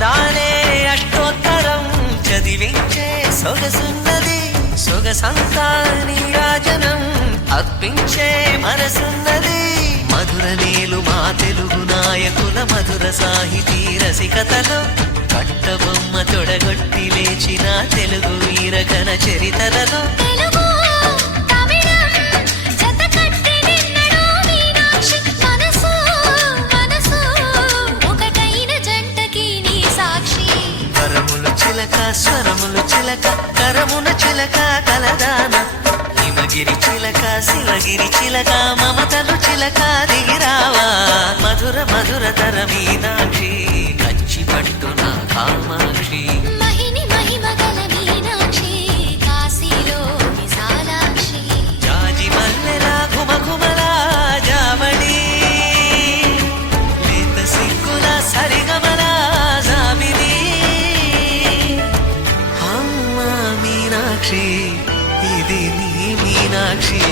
అందాలే అష్టోత్తరం చదివించే సొగసున్నది సొగసంతా నీరాజనం అర్పించే మనసున్నది మధుర నీలు మా తెలుగు నాయకుల మధుర సాహితీ రసికతలో కట్టబొమ్మ తొడగొట్టి లేచిన తెలుగు వీరగణ చరితలలో స్వరములు చిలక కరమున చిలక కలదాన హిమగిరి చిలక శివగిరి చిలక మమతలు చిలక దిగిరావా మధుర మధుర తర మీనాక్షి కంచి పట్టున కామాక్షి మహిని మహిమగల మీనాక్షి కాశీలో విశాలాక్షి జాజి మల్లెలా ఘుమఘుమలా జావళి లేత సిగ్గుల సరిగమలా జాబిలి మీనాక్షి ఇది నీ మీనాక్షి